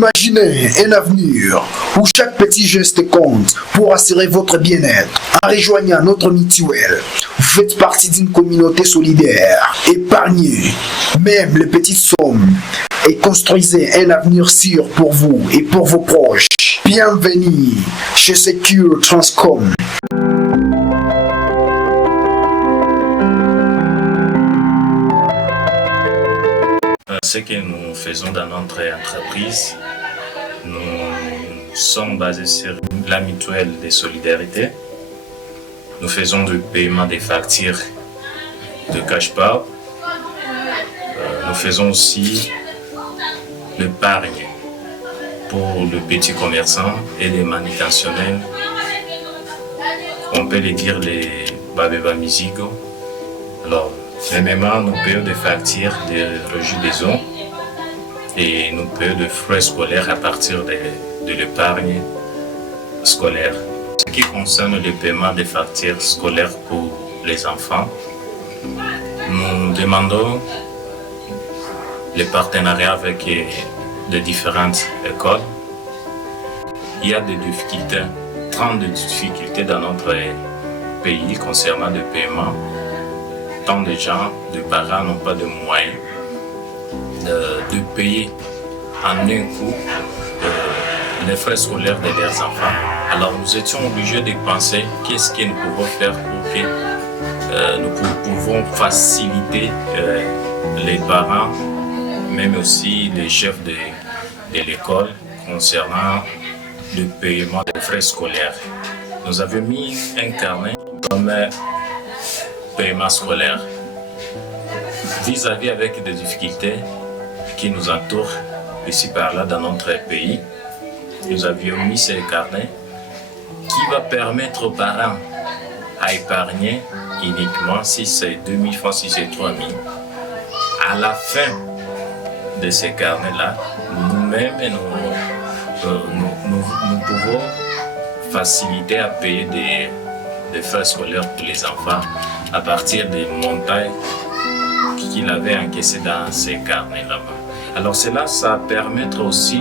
Imaginez un avenir où chaque petit geste compte pour assurer votre bien-être. En rejoignant notre mutuelle, vous faites partie d'une communauté solidaire. Épargnez même les petites sommes et construisez un avenir sûr pour vous et pour vos proches. Bienvenue chez Secure Transcom. Ce que nous faisons dans notre entreprise, nous sommes basés sur la mutuelle de solidarité. Nous faisons du paiement des factures de cash-power. Nous faisons aussi l'épargne pour le petit commerçant et les manutentionnels. On peut les dire les Babeba Mizigo. Alors, premièrement, nous payons des factures de rejet des eaux et nous payons des frais scolaires à partir de l'épargne scolaire. Ce qui concerne le paiement des factures scolaires pour les enfants, nous demandons le partenariat avec les différentes écoles. Il y a des difficultés, 30 difficultés dans notre pays concernant le paiement. Tant de gens, de parents n'ont pas de moyens de payer en un coup les frais scolaires de leurs enfants. Alors nous étions obligés de penser qu'est-ce que nous pouvons faire pour que nous pouvons faciliter les parents, même aussi les chefs de l'école concernant le paiement des frais scolaires. Nous avions mis un carnet comme paiement scolaire vis-à-vis avec des difficultés qui nous entourent ici par là dans notre pays. Nous avions mis ce carnet qui va permettre aux parents à épargner uniquement si c'est 2000 francs, si c'est 3000. À la fin de ces carnets-là, nous-mêmes nous pouvons faciliter à payer des frais scolaires pour les enfants à partir des montants qu'il avait encaissés dans ces carnets là-bas. Alors cela, ça va permettre aussi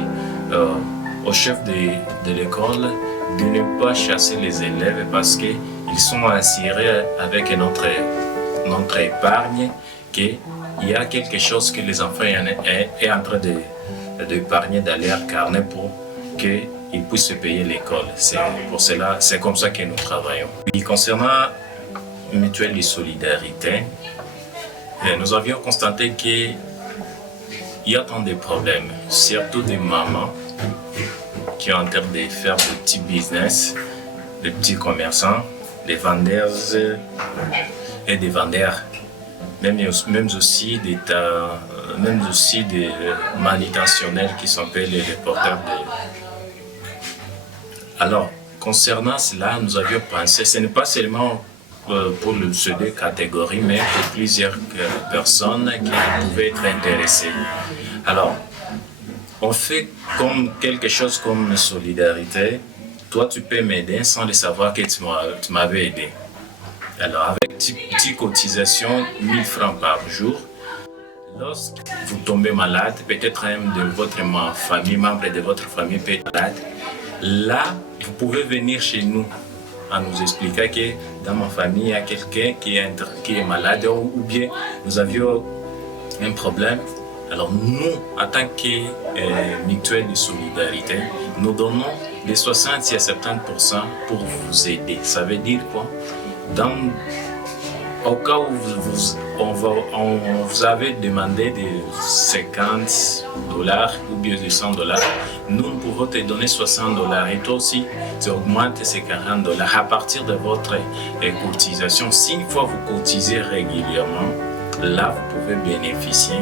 aux chefs de l'école de ne pas chasser les élèves parce qu'ils sont assurés avec notre épargne qu'il y a quelque chose que les enfants sont en train d'épargner dans leur carnet pour qu'ils puissent payer l'école. C'est comme ça que nous travaillons. Et concernant mutuelle de solidarité, nous avions constaté qu'il y a tant de problèmes, surtout des mamans qui ont en train de faire des petits business, des petits commerçants, des vendeurs et des vendeurs, même aussi des manutentionnels qui sont les porteurs de... Alors, concernant cela, nous avions pensé, ce n'est pas seulement pour ces deux catégories, mais pour plusieurs personnes qui pouvaient être intéressées. Alors, on fait comme quelque chose comme une solidarité. Toi, tu peux m'aider sans le savoir que tu m'avais aidé. Alors, avec petite cotisation, 1000 francs par jour, lorsque vous tombez malade, peut-être un de votre famille, membre de votre famille peut être malade, là, vous pouvez venir chez nous en nous expliquant que dans ma famille, il y a quelqu'un qui est malade ou bien nous avions un problème. Alors nous, en tant que mutuelle de solidarité, nous donnons de 60 à 70% pour vous aider. Ça veut dire quoi? Au cas où on vous avait demandé de 50 $ ou bien de 100 $, nous pouvons te donner 60 $ et toi aussi tu augmentes ces 40 $ à partir de votre cotisation. Si une fois vous cotisez régulièrement, là vous pouvez bénéficier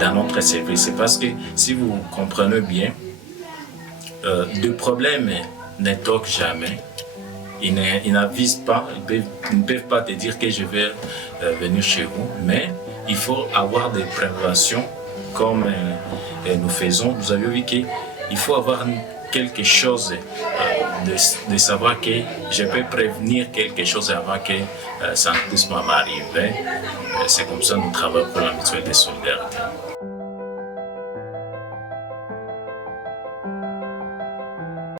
dans notre service. C'est parce que si vous comprenez bien, le problème ne toque jamais. Ils n'avisent pas, ils ne peuvent pas te dire que je vais venir chez vous, mais il faut avoir des préventions comme nous faisons. Vous avez vu qu'il faut avoir quelque chose de savoir que je peux prévenir quelque chose avant que ça ne puisse m'arriver. C'est comme ça que nous travaillons pour la mutuelle de solidarité.